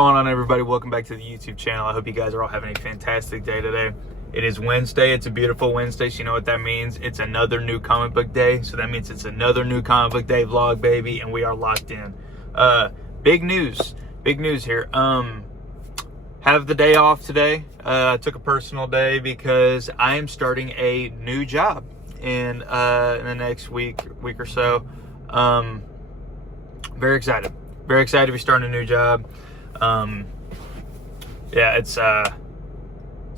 going on, everybody? Welcome back to the YouTube channel. I hope you guys are all having a fantastic day today. It is Wednesday. It's a beautiful Wednesday. So you know what that means? It's another new comic book day. So that means it's another new comic book day vlog, baby, and we are locked in. Big news here. Have the day off today. I took a personal day because I am starting a new job in the next week or so. Very excited to be starting a new job. Yeah, it's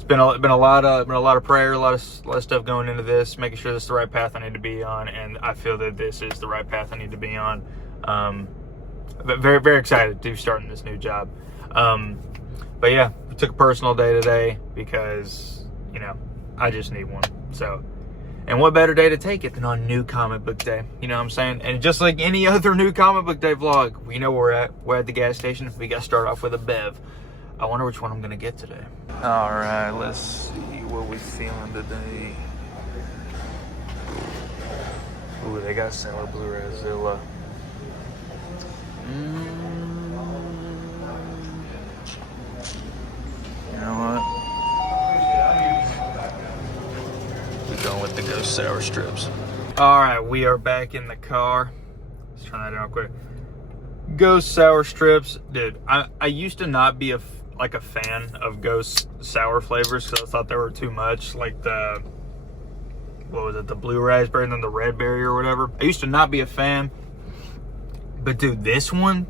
been a lot of prayer, a lot of stuff going into this, making sure this is the right path I need to be on, and I feel that this is the right path I need to be on. But very excited to be starting this new job. But yeah, we took a personal day today because, you know, I just need one. So, and what better day to take it than on New Comic Book Day? You know what I'm saying? And just like any other New Comic Book Day vlog, we know where we're at. We're at the gas station. We got to start off with a bev. I wonder which one I'm going to get today. All right, let's see what we're feeling today. Ooh, they got Sailor Blu-ray Zilla. You know what? We're going with the Ghost Sour Strips. All right, we are back in the car. Let's try that out quick. Ghost Sour Strips. Dude, I used to not be a fan of Ghost Sour flavors because I thought they were too much. Like the, what was it, the blue raspberry and then the red berry or whatever. I used to not be a fan. But dude, this one,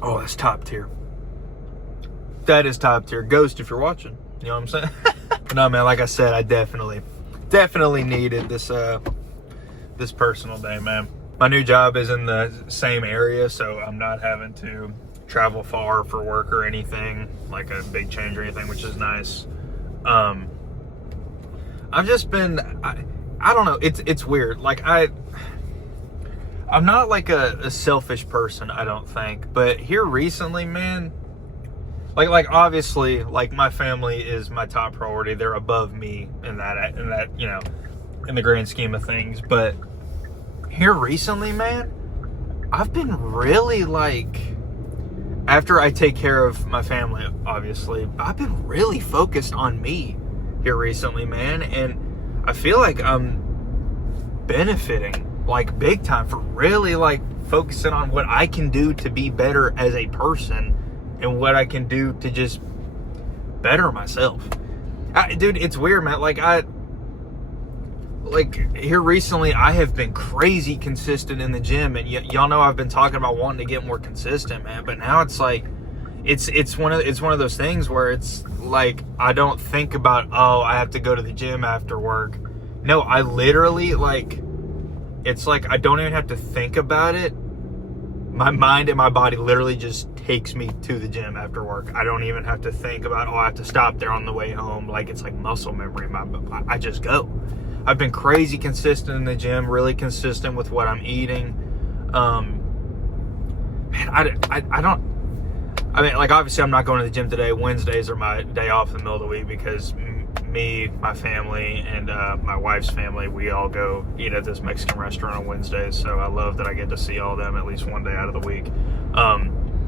oh, that's top tier. That is top tier. Ghost, if you're watching, you know what I'm saying? But no, man, like I said, I definitely needed this this personal day, man. My new job is in the same area, so I'm not having to travel far for work or anything, like a big change or anything, which is nice. I've just been, I don't know, it's weird. Like I'm not like a selfish person, I don't think, but here recently, man, like obviously, like my family is my top priority. They're above me in that, you know, in the grand scheme of things. But here recently, man, I've been really like, after I take care of my family, obviously, I've been really focused on me here recently, man. And I feel like I'm benefiting like big time for really like focusing on what I can do to be better as a person and what I can do to just better myself. Dude, it's weird, man. Like here recently, I have been crazy consistent in the gym, and y'all know I've been talking about wanting to get more consistent, man. But now it's like, it's one of those things where it's like I don't think about, oh, I have to go to the gym after work. No, I literally, like, it's like I don't even have to think about it. My mind and my body literally just takes me to the gym after work. I don't even have to think about, oh, I have to stop there on the way home. Like, it's like muscle memory. I just go. I've been crazy consistent in the gym, really consistent with what I'm eating. Man, I mean, like, obviously I'm not going to the gym today. Wednesdays are my day off in the middle of the week because me, my family, and my wife's family, we all go eat at this Mexican restaurant on Wednesdays. So I love that I get to see all of them at least one day out of the week.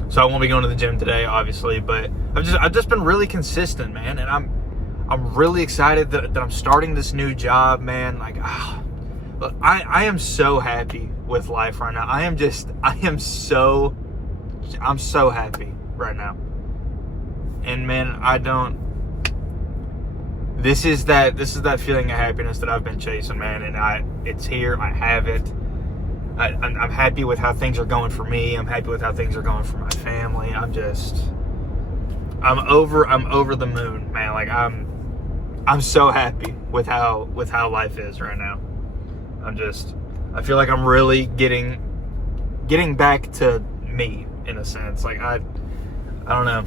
So I won't be going to the gym today, obviously, but I've just been really consistent, man. And I'm really excited that I'm starting this new job, man. Like, look, I am so happy with life right now. I'm so happy right now. And man, this is that feeling of happiness that I've been chasing, man. And it's here. I have it. I'm happy with how things are going for me. I'm happy with how things are going for my family. I'm over the moon, man. Like I'm so happy with how life is right now. I feel like I'm really getting back to me in a sense. Like I don't know.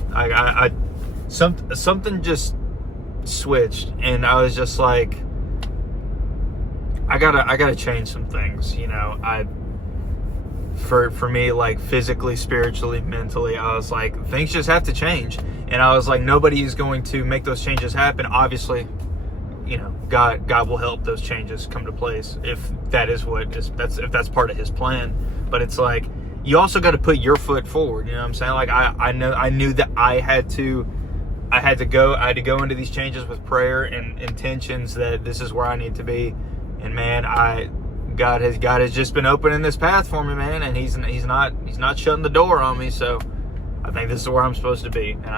Something just switched, and I was just like, I gotta change some things, you know. For me, like physically, spiritually, mentally, I was like, things just have to change. And I was like, nobody is going to make those changes happen. Obviously, you know, God will help those changes come to place if that's part of His plan. But it's like, you also got to put your foot forward. You know what I'm saying? Like I knew that I had to go into these changes with prayer and intentions that this is where I need to be. And man, God has just been opening this path for me, man, and he's not shutting the door on me. So I think this is where I'm supposed to be, and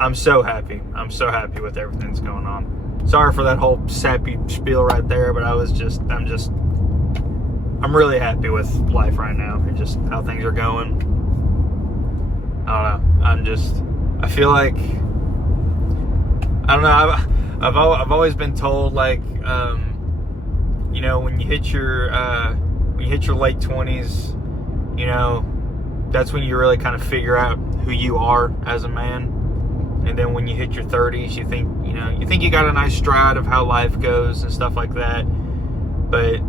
I'm so happy. I'm so happy with everything that's going on. Sorry for that whole sappy spiel right there, but I'm really happy with life right now and just how things are going. I don't know. I feel like, I don't know. I've always been told, like, you know, when you hit your late 20s, you know, that's when you really kind of figure out who you are as a man. And then when you hit your 30s, you think you got a nice stride of how life goes and stuff like that. But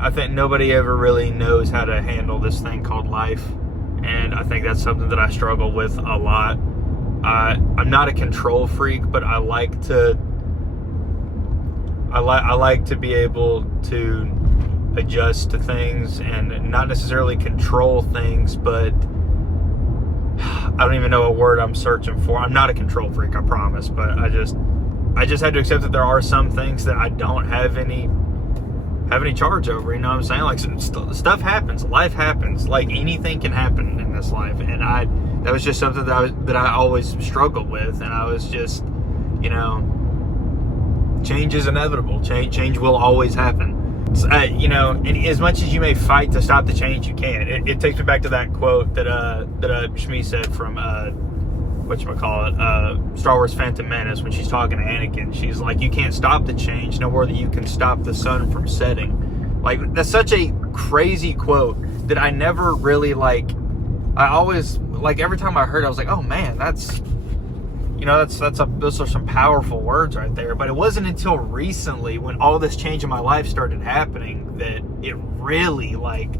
I think nobody ever really knows how to handle this thing called life. And I think that's something that I struggle with a lot. I'm not a control freak, but I like to be able to adjust to things and not necessarily control things, but I don't even know a word I'm searching for. I'm not a control freak, I promise, but I just had to accept that there are some things that I don't have any charge over. You know what I'm saying? Like, stuff happens, life happens, like anything can happen in this life, and that was just something that I always struggled with. And I was just, you know, change is inevitable. Change will always happen. You know, and as much as you may fight to stop the change, you can't. It takes me back to that quote that Shmi said from Star Wars Phantom Menace, when she's talking to Anakin. She's like, you can't stop the change, no more than you can stop the sun from setting. Like, that's such a crazy quote that I never really, like, I always, like, every time I heard it, I was like, oh man, that's, you know, those are some powerful words right there. But it wasn't until recently, when all this change in my life started happening, that it really, like,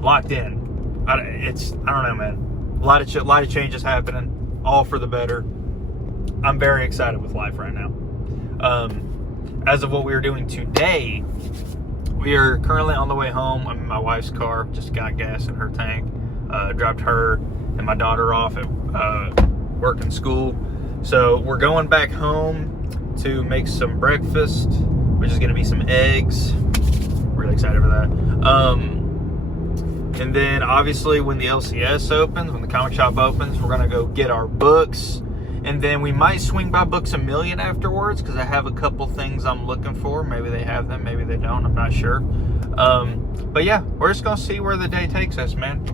locked in. I don't know, man. A lot of changes happening, all for the better. I'm very excited with life right now. As of what we are doing today, we are currently on the way home. I'm in my wife's car, just got gas in her tank. Dropped her and my daughter off at work and school. So we're going back home to make some breakfast, which is going to be some eggs. Really excited for that. And then obviously when the LCS opens, when the comic shop opens, we're going to go get our books. And then we might swing by Books A Million afterwards, because I have a couple things I'm looking for. Maybe they have them, maybe they don't. I'm not sure. But yeah, we're just going to see where the day takes us, man.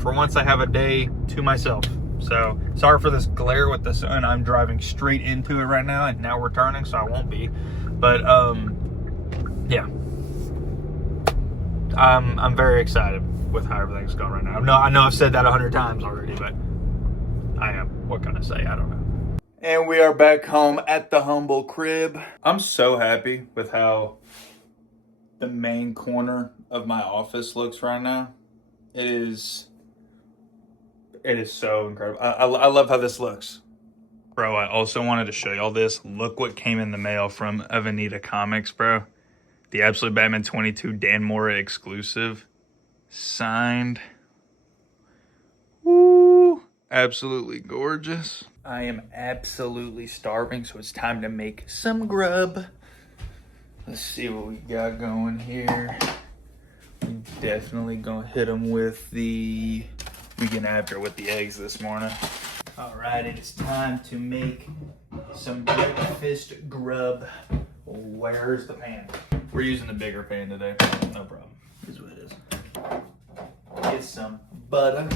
For once, I have a day to myself. So, sorry for this glare with the sun. I'm driving straight into it right now, and now we're turning, so I won't be. But, yeah. I'm very excited with how everything's going right now. I know I've said that 100 times already, but I am. What can I say? I don't know. And we are back home at the humble crib. I'm so happy with how the main corner of my office looks right now. It is so incredible. I love how this looks. Bro, I also wanted to show y'all this. Look what came in the mail from Avenida Comics, bro. The Absolute Batman 22 Dan Mora exclusive. Signed. Woo! Absolutely gorgeous. I am absolutely starving, so it's time to make some grub. Let's see what we got going here. We definitely gonna hit them with the weekend after with the eggs this morning. All right, it is time to make some breakfast grub. Where's the pan? We're using the bigger pan today. No problem. Here's what it is. Get some butter.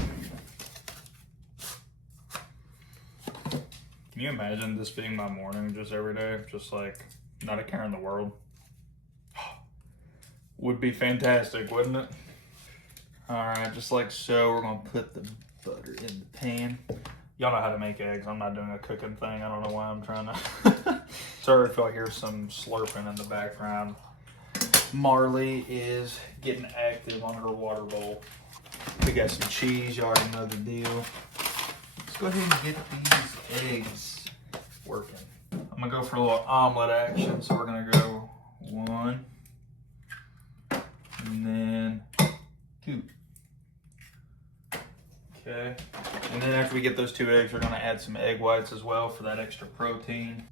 Can you imagine this being my morning just every day? Just like, not a care in the world. Would be fantastic, wouldn't it? All right, just like so, we're gonna put the butter in the pan. Y'all know how to make eggs. I'm not doing a cooking thing. I don't know why I'm trying to. Sorry if y'all hear some slurping in the background. Marley is getting active on her water bowl. We got some cheese. You already know the deal. Let's go ahead and get these eggs working. I'm gonna go for a little omelet action. So we're gonna go 1, and then 2. Okay, and then after we get those 2 eggs, we're gonna add some egg whites as well for that extra protein.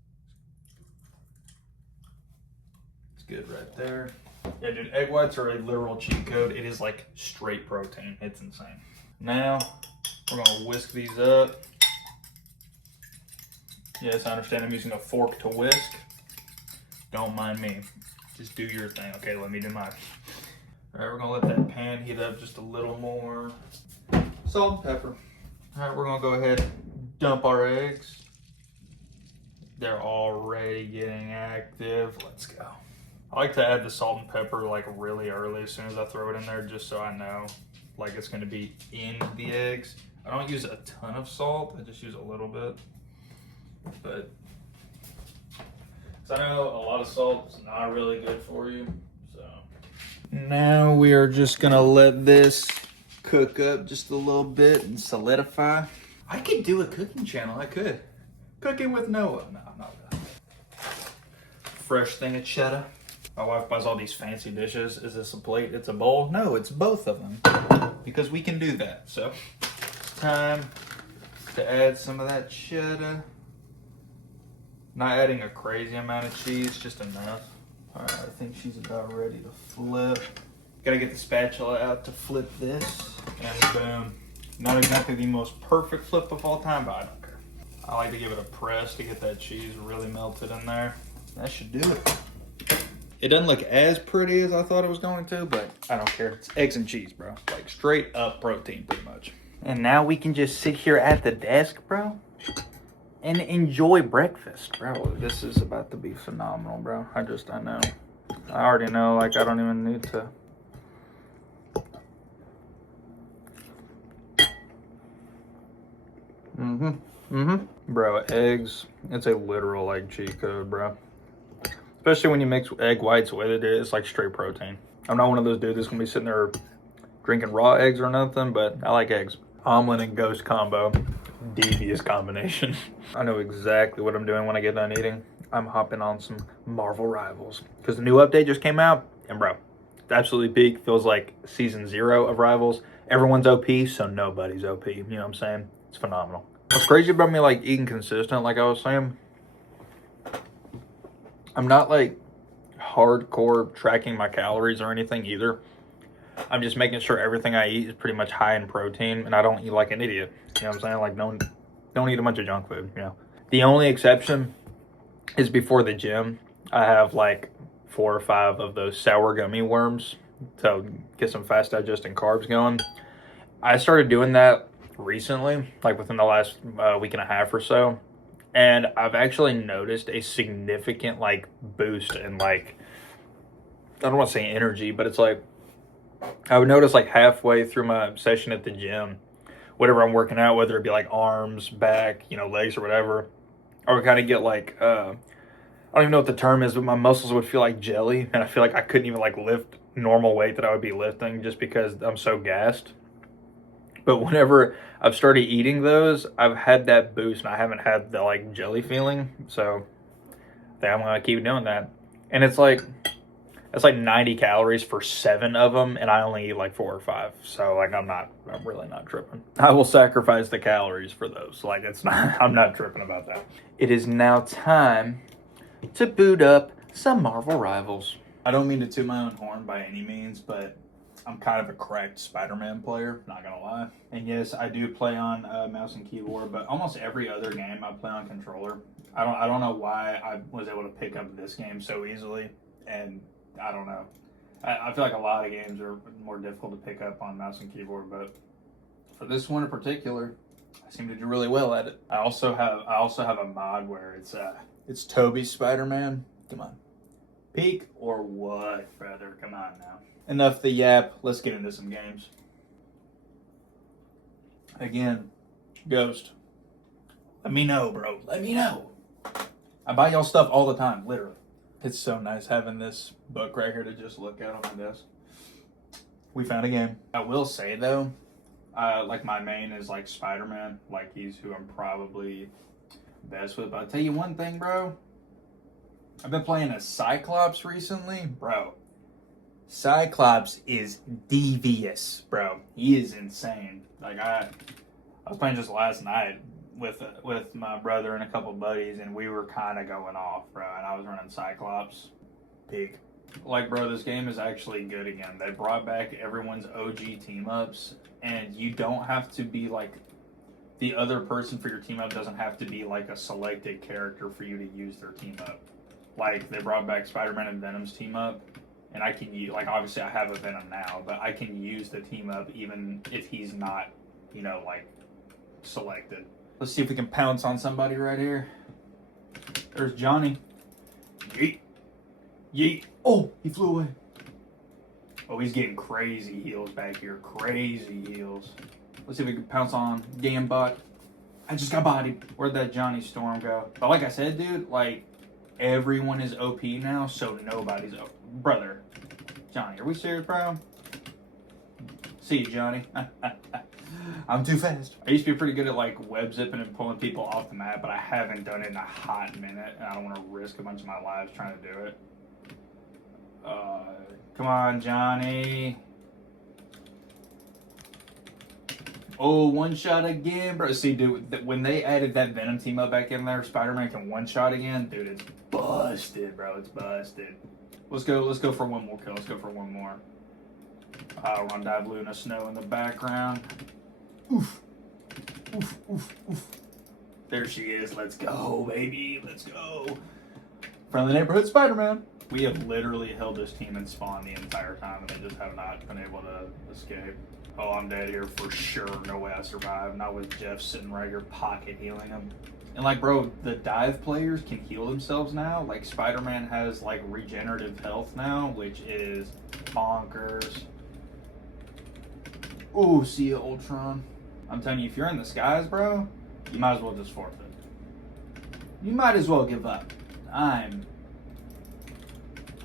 It's good right there. Yeah, dude, egg whites are a literal cheat code. It is like straight protein. It's insane. Now, we're gonna whisk these up. Yes, I understand I'm using a fork to whisk. Don't mind me. Just do your thing. Okay, let me do mine. All right, we're gonna let that pan heat up just a little more. Salt and pepper. All right, we're gonna go ahead and dump our eggs. They're already getting active. Let's go. I like to add the salt and pepper like really early as soon as I throw it in there, just so I know like it's gonna be in the eggs. I don't use a ton of salt, I just use a little bit. But I know a lot of salt is not really good for you. So now we are just gonna let this cook up just a little bit and solidify. I could do a cooking channel, I could. Cooking with Noah. No, I'm not gonna. Fresh thing of cheddar. My wife buys all these fancy dishes. Is this a plate? It's a bowl? No, it's both of them. Because we can do that. So it's time to add some of that cheddar. Not adding a crazy amount of cheese, just enough. All right, I think she's about ready to flip. Gotta get the spatula out to flip this, and boom. Not exactly the most perfect flip of all time, but I don't care. I like to give it a press to get that cheese really melted in there. That should do it. It doesn't look as pretty as I thought it was going to, but I don't care. It's eggs and cheese, bro. Like straight up protein, pretty much. And now we can just sit here at the desk, bro, and enjoy breakfast, bro. This is about to be phenomenal, bro. I know. I already know, like, I don't even need to. Bro, eggs, it's a literal, like, cheat code, bro. Especially when you mix egg whites with it, it's like straight protein. I'm not one of those dudes that's gonna be sitting there drinking raw eggs or nothing, but I like eggs. Omelet and ghost combo. Devious combination. I know exactly what I'm doing when I get done eating. I'm hopping on some Marvel Rivals because the new update just came out, and bro, it's absolutely peak. Feels like season 0 of Rivals. Everyone's OP, so nobody's OP. You know what I'm saying? It's phenomenal. What's crazy about me like eating consistent, like I was saying, I'm not like hardcore tracking my calories or anything either. I'm just making sure everything I eat is pretty much high in protein, and I don't eat like an idiot. You know what I'm saying? Like don't eat a bunch of junk food, you know. The only exception is before the gym. I have like 4 or 5 of those sour gummy worms to get some fast digesting carbs going. I started doing that recently, like within the last week and a half or so. And I've actually noticed a significant like boost in like, I don't want to say energy, but it's like, I would notice like halfway through my session at the gym, whatever I'm working out, whether it be like arms, back, you know, legs or whatever, I would kind of get like, I don't even know what the term is, but my muscles would feel like jelly. And I feel like I couldn't even like lift normal weight that I would be lifting just because I'm so gassed. But whenever I've started eating those, I've had that boost and I haven't had the like jelly feeling. So I think I'm going to keep doing that. And it's like 90 calories for 7 of them, and I only eat like 4 or 5. So like I'm really not tripping. I will sacrifice the calories for those. Like I'm not tripping about that. It is now time to boot up some Marvel Rivals. I don't mean to toot my own horn by any means, but I'm kind of a cracked Spider-Man player, not gonna lie. And yes, I do play on mouse and keyboard, but almost every other game I play on controller. I don't know why I was able to pick up this game so easily, and I don't know. I feel like a lot of games are more difficult to pick up on mouse and keyboard, but for this one in particular, I seem to do really well at it. I also have a mod where it's Toby's Spider-Man. Come on. Peak or what, brother? Come on now. Enough the yap. Let's get into some games. Again, Ghost. Let me know, bro. Let me know. I buy y'all stuff all the time, literally. It's so nice having this book right here to just look at on my desk. We found a game. I will say though, like my main is like Spider-Man. Like he's who I'm probably best with. But I'll tell you one thing, bro. I've been playing a Cyclops recently, bro. Cyclops is devious, bro. He is insane. Like I was playing just last night with my brother and a couple buddies, and we were kind of going off, bro. And I was running Cyclops, peak. Like, bro, this game is actually good again. They brought back everyone's OG team ups, and you don't have to be like the other person for your team up doesn't have to be like a selected character for you to use their team up. Like, they brought back Spider-Man and Venom's team up, and I can use, like, obviously I have a Venom now, but I can use the team up even if he's not, you know, like, selected. Let's see if we can pounce on somebody right here. There's Johnny. Yeet. Yeet. Oh, he flew away. Oh, he's getting crazy heals back here. Crazy heals. Let's see if we can pounce on Gambot. I just got bodied. Where'd that Johnny Storm go? But like I said, dude, like, everyone is OP now, so nobody's OP. Brother. Johnny, are we serious, bro? See you, Johnny. I'm too fast. I used to be pretty good at, like, web zipping and pulling people off the map, but I haven't done it in a hot minute, and I don't want to risk a bunch of my lives trying to do it. Come on, Johnny. Oh, one shot again, bro. See, dude, when they added that Venom team up back in there, Spider-Man can one shot again. Dude, it's busted, bro. It's busted. Let's go for one more kill. Let's go for one more. We're gonna dive Luna Snow in the background. Oof. Oof, oof, oof. There she is. Let's go, baby. Let's go. Friendly neighborhood Spider-Man. We have literally held this team in spawn the entire time, and they just have not been able to escape. Oh, I'm dead here for sure. No way I survive. Not with Jeff sitting right here pocket healing him. And like, bro, the dive players can heal themselves now. Like, Spider-Man has like regenerative health now, which is bonkers. Ooh, see ya, Ultron. I'm telling you, if you're in the skies, bro, you might as well just forfeit. You might as well give up.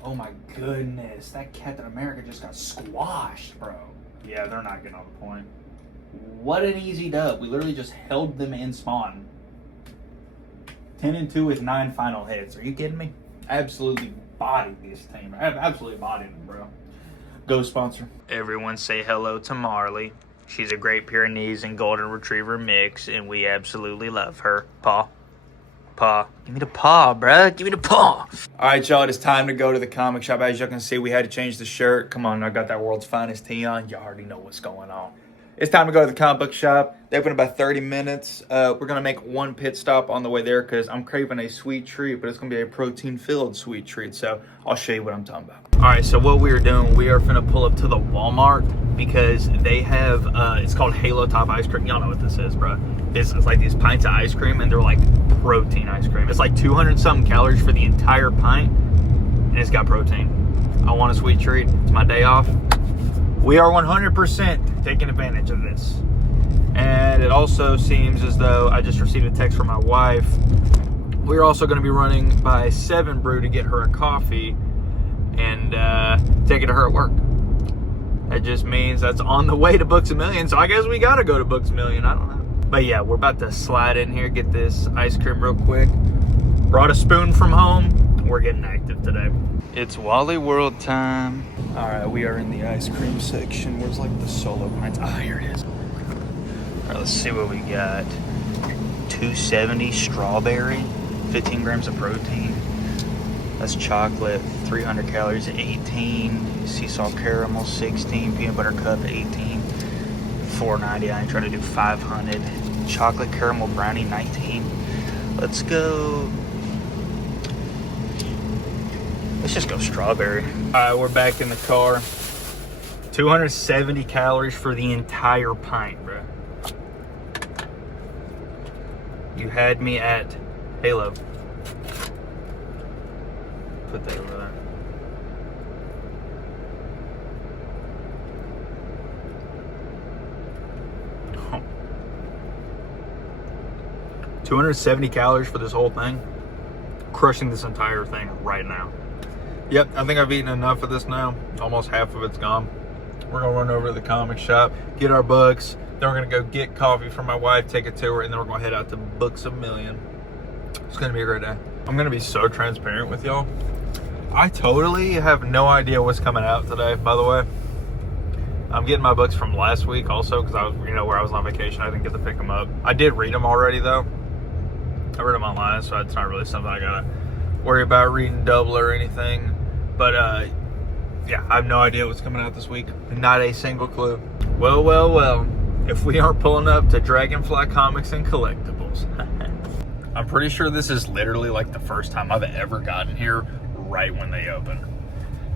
Oh my goodness, that Captain America just got squashed, bro. Yeah, they're not getting on the point. What an easy dub. We literally just held them in spawn. 10-2 with 9 final hits. Are you kidding me? Absolutely bodied this team. I have absolutely bodied them, bro. Go sponsor. Everyone say hello to Marley. She's a Great Pyrenees and Golden Retriever mix, and we absolutely love her. Paw. Paw. Give me the paw, bruh. Give me the paw. All right, y'all. It is time to go to the comic shop. As y'all can see, we had to change the shirt. Come on, I got that world's finest tee on. You already know what's going on. It's time to go to the comic book shop. They open in about 30 minutes. We're going to make one pit stop on the way there because I'm craving a sweet treat, but it's going to be a protein-filled sweet treat. So I'll show you what I'm talking about. All right, so what we are doing, we are going to pull up to the Walmart because they have, it's called Halo Top Ice Cream. Y'all know what this is, bro. It's like these pints of ice cream, and they're like protein ice cream. It's like 200-something calories for the entire pint, and it's got protein. I want a sweet treat. It's my day off. We are 100% taking advantage of this. And it also seems as though I just received a text from my wife. We're also going to be running by 7 Brew to get her a coffee and take it to her at work. That just means that's on the way to Books A Million. So I guess we got to go to Books A Million. I don't know. But yeah, we're about to slide in here, get this ice cream real quick. Brought a spoon from home. We're getting active today. It's Wally World time. All right, we are in the ice cream section. Where's like the solo pints? Ah, here it is. All right, let's see what we got. 270 strawberry, 15 grams of protein. That's chocolate, 300 calories, 18. Sea salt caramel, 16. Peanut butter cup, 18. 490. I ain't trying to do 500. Chocolate caramel brownie, 19. Let's go. Let's just go strawberry. All right, we're back in the car. 270 calories for the entire pint, bro. You had me at Halo. Put that over there. Oh. 270 calories for this whole thing. Crushing this entire thing right now. Yep, I think I've eaten enough of this now. Almost half of it's gone. We're gonna run over to the comic shop, get our books. Then we're gonna go get coffee for my wife, take it to her, and then we're gonna head out to Books A Million. It's gonna be a great day. I'm gonna be so transparent with y'all. I totally have no idea what's coming out today, by the way. I'm getting my books from last week also because I was, where I was on vacation. I didn't get to pick them up. I did read them already though. I read them online, so it's not really something I gotta worry about reading double or anything. But yeah, I have no idea what's coming out this week. Not a single clue. Well, if we aren't pulling up to Dragonfly Comics and Collectibles. I'm pretty sure this is literally like the first time I've ever gotten here right when they open.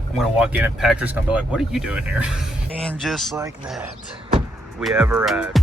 I'm gonna walk in and Patrick's gonna be like, what are you doing here? And just like that, we have arrived.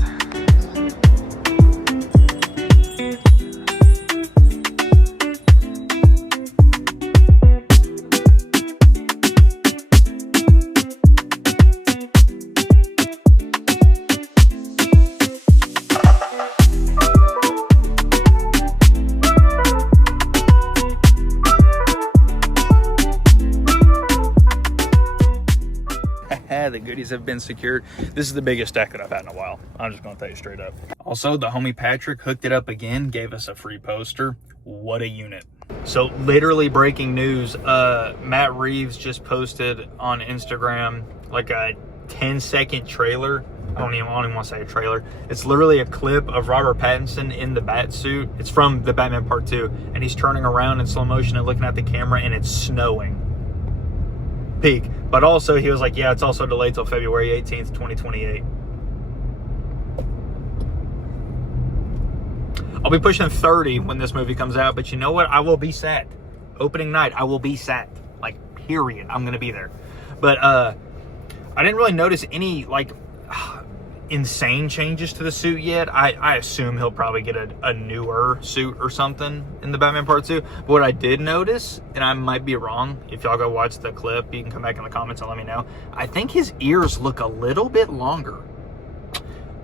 The goodies have been secured. This is the biggest stack that I've had in a while. I'm just gonna tell you straight up. Also, the homie Patrick hooked it up again, gave us a free poster. What a unit. So literally breaking news, Matt Reeves just posted on Instagram like a 10-second trailer. I don't even want to say a trailer. It's literally a clip of Robert Pattinson in the bat suit. It's from the Batman Part 2, and he's turning around in slow motion and looking at the camera, and it's snowing. Peak. But also he was like, yeah, it's also delayed till February 18th, 2028. I'll be pushing 30 when this movie comes out, but you know what? I will be sad. Opening night, I will be sad. Like, period. I'm gonna be there. But I didn't really notice any like insane changes to the suit yet. I assume he'll probably get a newer suit or something in the Batman Part 2. But what I did notice, and I might be wrong, if y'all go watch the clip, you can come back in the comments and let me know. I think his ears look a little bit longer.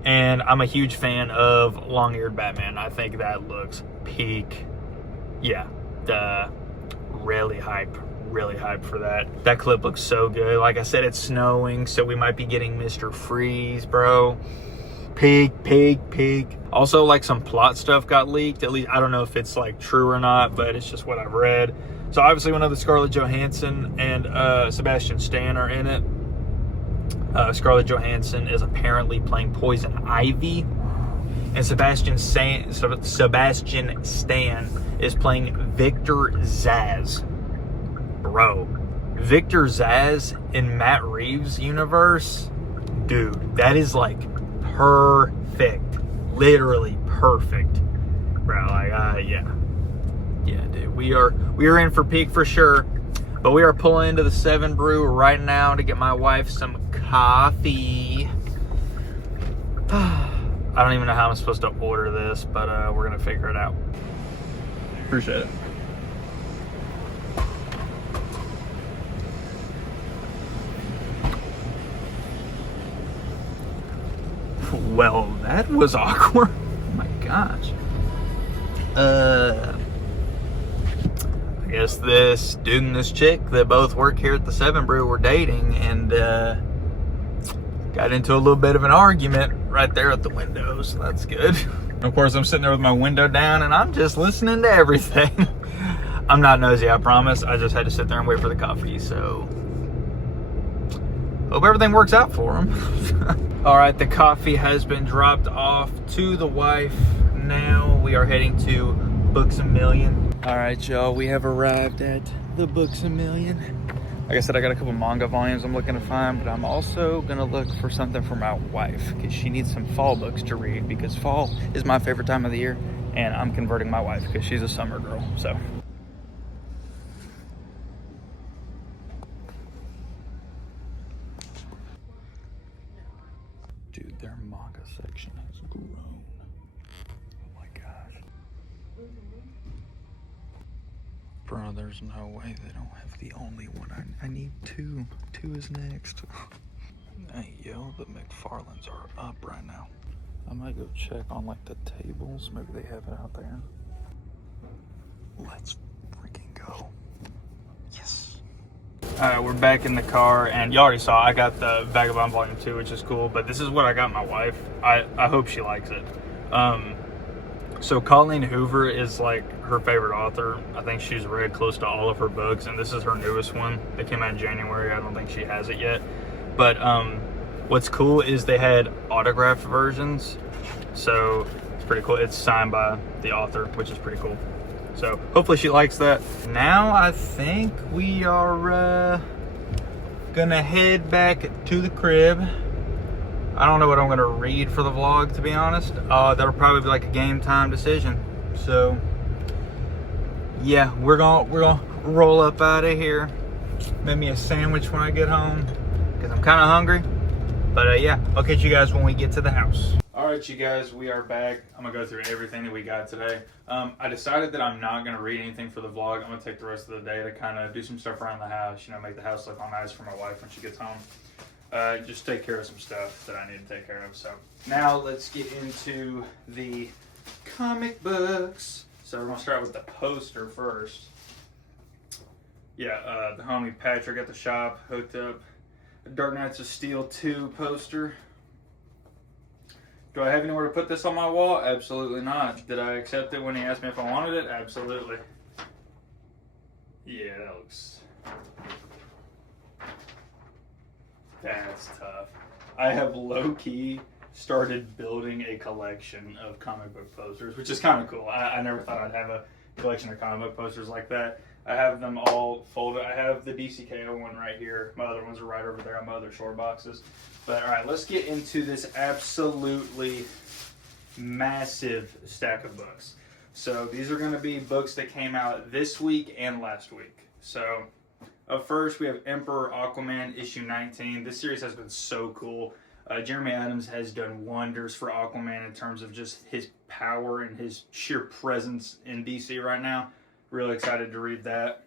And I'm a huge fan of long-eared Batman. I think that looks peak. Yeah, really hyped for that. That clip looks so good. Like I said, it's snowing, so we might be getting Mr. Freeze, bro. Peak. Also, like, some plot stuff got leaked. At least, I don't know if it's like true or not, but it's just what I've read. So obviously we know that Scarlett Johansson and Sebastian Stan are in it. Scarlett Johansson is apparently playing Poison Ivy, and Sebastian Stan is playing Victor Zsasz. Bro, Victor Zsasz in Matt Reeves' universe, dude, that is like perfect. Literally perfect, bro. Like, yeah, dude, we are in for peak for sure. But we are pulling into the 7 Brew right now to get my wife some coffee. I don't even know how I'm supposed to order this, but we're gonna figure it out. Appreciate it. Well, that was awkward. Oh my gosh. I guess this dude and this chick that both work here at the 7 Brew were dating and got into a little bit of an argument right there at the window, so that's good. Of course, I'm sitting there with my window down and I'm just listening to everything. I'm not nosy, I promise. I just had to sit there and wait for the coffee, so hope everything works out for him. All right, the coffee has been dropped off to the wife. Now we are heading to Books A Million. All right, y'all, we have arrived at the Books A Million. Like I said, I got a couple manga volumes I'm looking to find, but I'm also gonna look for something for my wife because she needs some fall books to read because fall is my favorite time of the year, and I'm converting my wife because she's a summer girl, so. Dude, their manga section has grown. Oh my gosh. Bro, there's no way they don't have the only one. I need 2. 2 is next. Hey, yo, the McFarlanes are up right now. I might go check on like the tables. Maybe they have it out there. Let's freaking go. Yes. All right, we're back in the car, and you already saw I got the Vagabond Volume 2, which is cool, but this is what I got my wife. I hope she likes it. So Colleen Hoover is like her favorite author. I think she's read close to all of her books, and this is her newest one that came out in January. I don't think she has it yet. But what's cool is they had autographed versions. So it's pretty cool. It's signed by the author, which is pretty cool. So hopefully she likes that. Now I think we are gonna head back to the crib. I don't know what I'm gonna read for the vlog, to be honest. That'll probably be like a game time decision. So yeah, we're gonna roll up out of here. Make me a sandwich when I get home because I'm kind of hungry. But yeah, I'll catch you guys when we get to the house. All right, you guys, we are back. I'm gonna go through everything that we got today. I decided that I'm not gonna read anything for the vlog. I'm gonna take the rest of the day to kind of do some stuff around the house. You know, make the house look all nice for my wife when she gets home. Just take care of some stuff that I need to take care of. So now let's get into the comic books. So we're gonna start with the poster first. Yeah, the homie Patrick at the shop hooked up a Dark Knights of Steel 2 poster. Do I have anywhere to put this on my wall? Absolutely not. Did I accept it when he asked me if I wanted it? Absolutely. Yeah, that looks... That's tough. I have low-key started building a collection of comic book posters, which is kind of cool. I never thought I'd have a collection of comic book posters like that. I have them all folded. I have the DCKO one right here. My other ones are right over there on my other short boxes. But all right, let's get into this absolutely massive stack of books. So these are going to be books that came out this week and last week. So up first, we have Emperor Aquaman issue 19. This series has been so cool. Jeremy Adams has done wonders for Aquaman in terms of just his power and his sheer presence in DC right now. Really excited to read that.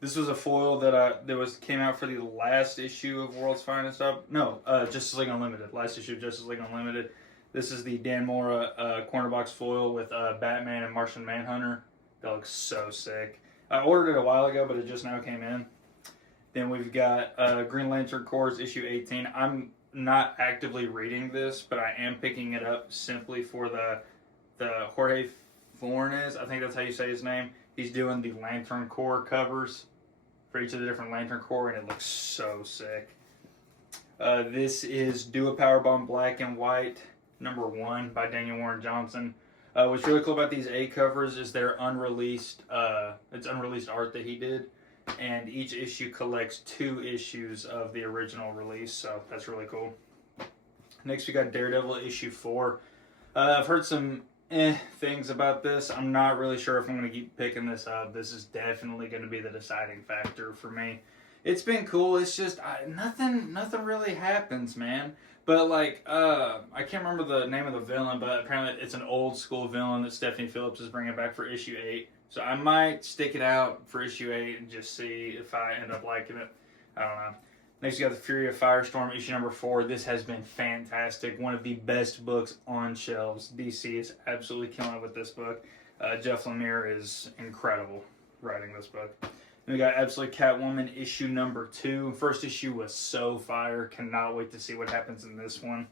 This was a foil that came out for the last issue of World's Finest Up. No, Justice League Unlimited. Last issue of Justice League Unlimited. This is the Dan Mora corner box foil with Batman and Martian Manhunter. That looks so sick. I ordered it a while ago, but it just now came in. Then we've got Green Lantern Corps issue 18. I'm not actively reading this, but I am picking it up simply for the Jorge Fornes, I think that's how you say his name. He's doing the Lantern Corps covers for each of the different Lantern Corps, and it looks so sick. This is Do a Powerbomb Black and White, #1 by Daniel Warren Johnson. What's really cool about these A covers is they're unreleased. It's unreleased art that he did, and each issue collects 2 issues of the original release, so that's really cool. Next, we got Daredevil issue 4. I've heard some things about this. I'm not really sure if I'm going to keep picking this up. This is definitely going to be the deciding factor for me. It's been cool. It's just nothing really happens, man. But like, I can't remember the name of the villain, but apparently it's an old school villain that Stephanie Phillips is bringing back for issue 8. So I might stick it out for issue 8 and just see if I end up liking it. I don't know. Next, you got The Fury of Firestorm, issue #4. This has been fantastic. One of the best books on shelves. DC is absolutely killing it with this book. Jeff Lemire is incredible writing this book. Then we got Absolute Catwoman, issue #2. First issue was so fire. Cannot wait to see what happens in this one.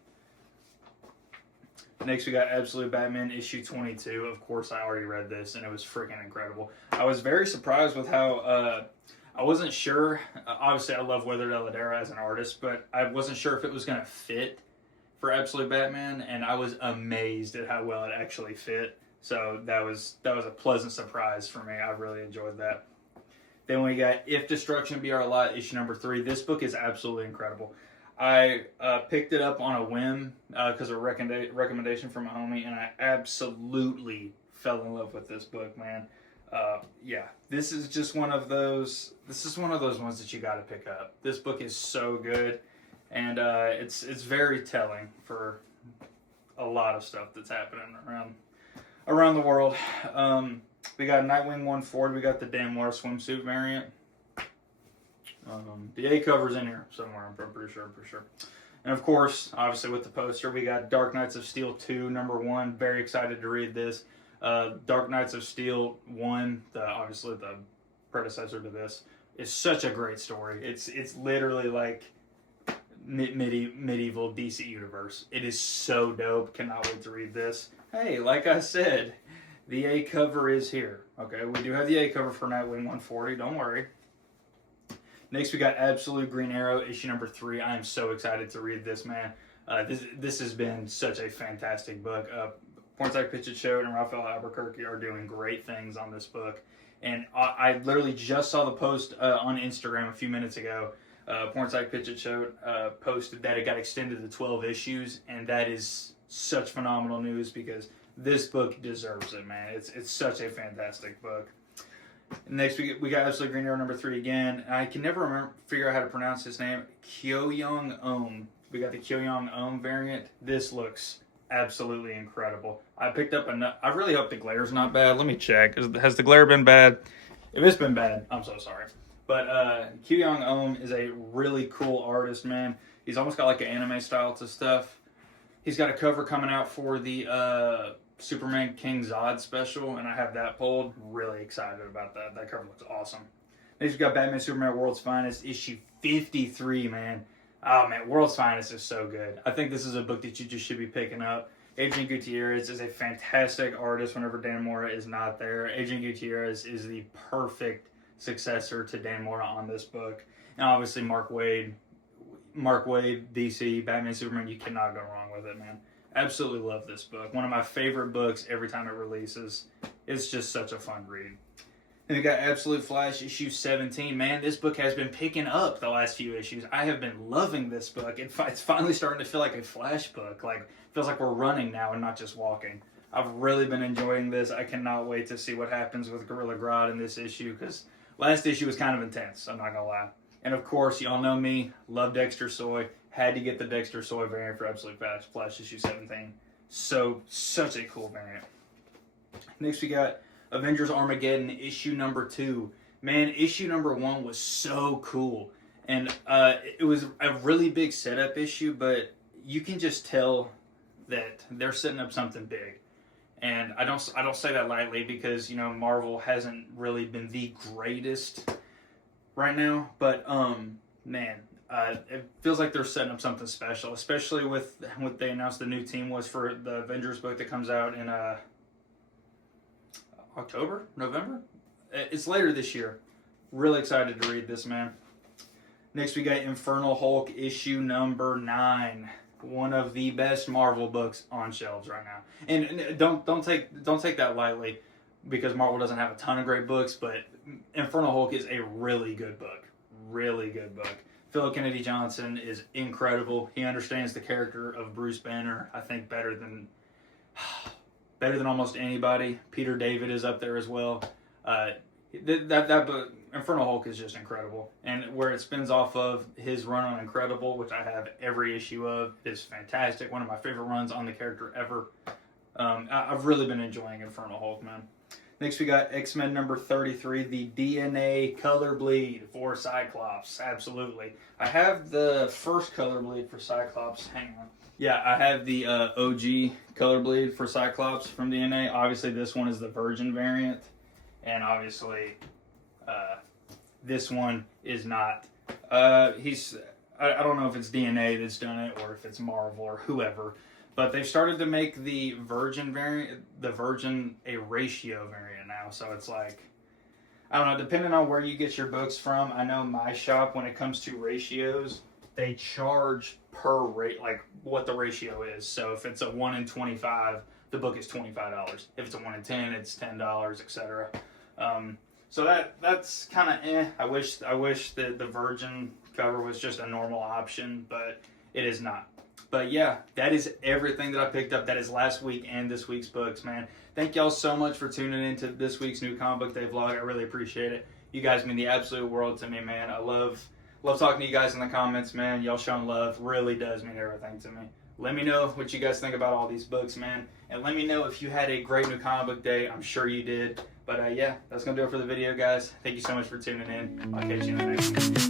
Next, we got Absolute Batman, issue 22. Of course, I already read this, and it was freaking incredible. I was very surprised with how... I wasn't sure. Obviously, I love Weathered Aladera as an artist, but I wasn't sure if it was going to fit for Absolute Batman, and I was amazed at how well it actually fit. So that was a pleasant surprise for me. I really enjoyed that. Then we got If Destruction Be Our Lot, issue #3. This book is absolutely incredible. I picked it up on a whim because of a recommendation from a homie, and I absolutely fell in love with this book, man. Yeah, this is just one of those. This is one of those ones that you got to pick up. This book is so good, and it's very telling for a lot of stuff that's happening around the world. We got Nightwing 140. We got the Dan Mora swimsuit variant. The A cover's in here somewhere. I'm pretty sure for sure. And of course, obviously with the poster, we got Dark Knights of Steel 2, #1. Very excited to read this. Dark Knights of Steel 1, obviously the predecessor to this, is such a great story. It's literally like medieval DC universe. It is so dope. Cannot wait to read this. Hey, like I said, the A cover is here. Okay, we do have the A cover for Nightwing 140. Don't worry. Next, we got Absolute Green Arrow, issue number 3. I am so excited to read this, man. This has been such a fantastic book. Pornside Pitch It Showed and Raphael Albuquerque are doing great things on this book. And I literally just saw the post on Instagram a few minutes ago. Pornside Pitch It Showed posted that it got extended to 12 issues, and that is such phenomenal news because this book deserves it, man. It's such a fantastic book. Next, we got Absolute Green Arrow number 3 again. I can never figure out how to pronounce his name. Kyo-young Ohm. We got the Kyo-young Ohm variant. This looks absolutely incredible. I picked up I really hope the glare's not bad. Let me check. Has the glare been bad? If it's been bad, I'm so sorry. But Kyo-young Ohm is a really cool artist, man. He's almost got like an anime style to stuff. He's got a cover coming out for the Superman King Zod special, and I have that pulled. Really excited about that. That cover looks awesome. Next, we got Batman Superman World's Finest, issue 53, man. Oh, man, World's Finest is so good. I think this is a book that you just should be picking up. Adrian Gutierrez is a fantastic artist whenever Dan Mora is not there. Adrian Gutierrez is the perfect successor to Dan Mora on this book. And obviously Mark Waid, DC, Batman Superman, you cannot go wrong with it, man. Absolutely love this book. One of my favorite books every time it releases. It's just such a fun read. And we got Absolute Flash, issue 17. Man, this book has been picking up the last few issues. I have been loving this book. It's finally starting to feel like a Flash book. Like, feels like we're running now and not just walking. I've really been enjoying this. I cannot wait to see what happens with Gorilla Grodd in this issue, because last issue was kind of intense, I'm not going to lie. And of course, y'all know me, love Dexter Soy. Had to get the Dexter Soy variant for Absolute Flash issue 17. So, such a cool variant. Next, we got Avengers Armageddon, issue number 2. Man, issue number 1 was so cool. And it was a really big setup issue, but you can just tell that they're setting up something big. And I don't say that lightly because, you know, Marvel hasn't really been the greatest right now. But, man, it feels like they're setting up something special, especially with what they announced the new team was for the Avengers book that comes out in October, November? It's later this year. Really excited to read this, man. Next, we got Infernal Hulk, issue number 9. One of the best Marvel books on shelves right now. And don't take that lightly, because Marvel doesn't have a ton of great books, but Infernal Hulk is a really good book. Really good book. Philip Kennedy Johnson is incredible. He understands the character of Bruce Banner, I think, better than almost anybody. Peter David is up there as well. That book, Infernal Hulk, is just incredible. And where it spins off of his run on Incredible, which I have every issue of, is fantastic. One of my favorite runs on the character ever. I've really been enjoying Infernal Hulk, man. Next, we got X-Men number 33, the DNA Color Bleed for Cyclops. Absolutely. I have the first Color Bleed for Cyclops. Hang on. Yeah, I have the OG Color Bleed for Cyclops from DNA. Obviously, this one is the Virgin variant. And obviously, this one is not. I don't know if it's DNA that's done it or if it's Marvel or whoever. But they've started to make the Virgin variant, a ratio variant now. So it's like, I don't know, depending on where you get your books from. I know my shop, when it comes to ratios, they charge per rate, like what the ratio is. So if it's a 1 in 25, the book is $25. If it's a 1 in 10, it's $10, etc. So that's kind of I wish that the Virgin cover was just a normal option, but it is not. But yeah, that is everything that I picked up. That is last week and this week's books, man. Thank y'all so much for tuning in to this week's New Comic Book Day vlog. I really appreciate it. You guys mean the absolute world to me, man. I love talking to you guys in the comments, man. Y'all showing love really does mean everything to me. Let me know what you guys think about all these books, man. And let me know if you had a great New Comic Book Day. I'm sure you did. But yeah, that's going to do it for the video, guys. Thank you so much for tuning in. I'll catch you in the next one.